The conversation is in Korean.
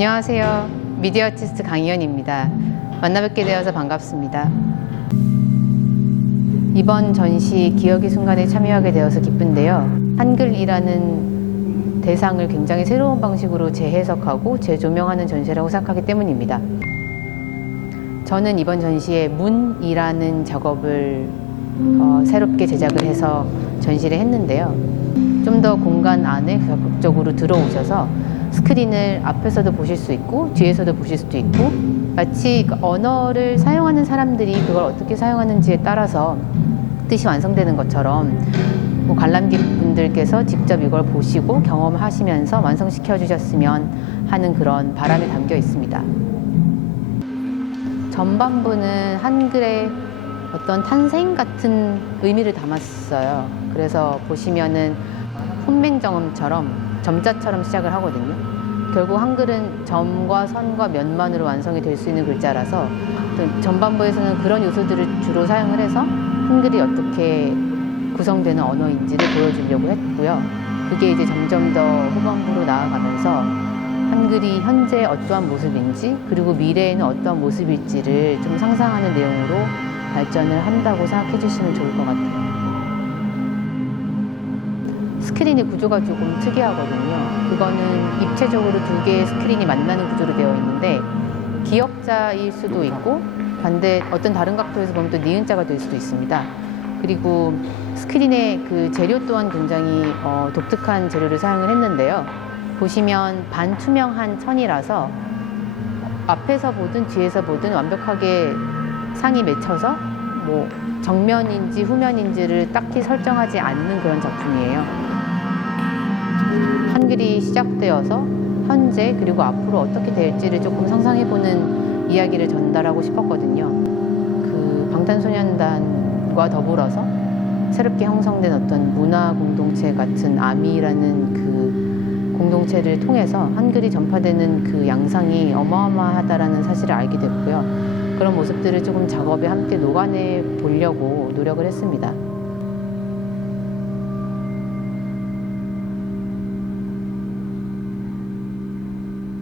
안녕하세요. 미디어 아티스트 강희연입니다. 만나뵙게 되어서 반갑습니다. 이번 전시 기억의 순간에 참여하게 되어서 기쁜데요. 한글이라는 대상을 굉장히 새로운 방식으로 재해석하고 재조명하는 전시라고 생각하기 때문입니다. 저는 이번 전시에 문이라는 작업을 어, 새롭게 제작을 해서 전시를 했는데요. 좀 더 공간 안에 적극적으로 들어오셔서 스크린을 앞에서도 보실 수 있고 뒤에서도 보실 수도 있고 마치 그 언어를 사용하는 사람들이 그걸 어떻게 사용하는지에 따라서 뜻이 완성되는 것처럼 뭐 관람객 분들께서 직접 이걸 보시고 경험하시면서 완성시켜 주셨으면 하는 그런 바람이 담겨 있습니다. 전반부는 한글의 어떤 탄생 같은 의미를 담았어요. 그래서 보시면은 혼맹정음처럼 점자처럼 시작을 하거든요. 결국 한글은 점과 선과 면만으로 완성이 될 수 있는 글자라서 또 전반부에서는 그런 요소들을 주로 사용을 해서 한글이 어떻게 구성되는 언어인지를 보여주려고 했고요. 그게 이제 점점 더 후반부로 나아가면서 한글이 현재 어떠한 모습인지 그리고 미래에는 어떠한 모습일지를 좀 상상하는 내용으로 발전을 한다고 생각해 주시면 좋을 것 같아요. 스크린의 구조가 조금 특이하거든요. 그거는 입체적으로 두 개의 스크린이 만나는 구조로 되어 있는데 기역자일 수도 있고 반대 어떤 다른 각도에서 보면 또 니은자가 될 수도 있습니다. 그리고 스크린의 그 재료 또한 굉장히 어, 독특한 재료를 사용을 했는데요. 보시면 반투명한 천이라서 앞에서 보든 뒤에서 보든 완벽하게 상이 맺혀서 뭐 정면인지 후면인지를 딱히 설정하지 않는 그런 작품이에요. 한글이 시작되어서 현재 그리고 앞으로 어떻게 될지를 조금 상상해보는 이야기를 전달하고 싶었거든요. 그 방탄소년단과 더불어서 새롭게 형성된 어떤 문화 공동체 같은 아미라는 그 공동체를 통해서 한글이 전파되는 그 양상이 어마어마하다라는 사실을 알게 됐고요. 그런 모습들을 조금 작업에 함께 녹아내 보려고 노력을 했습니다.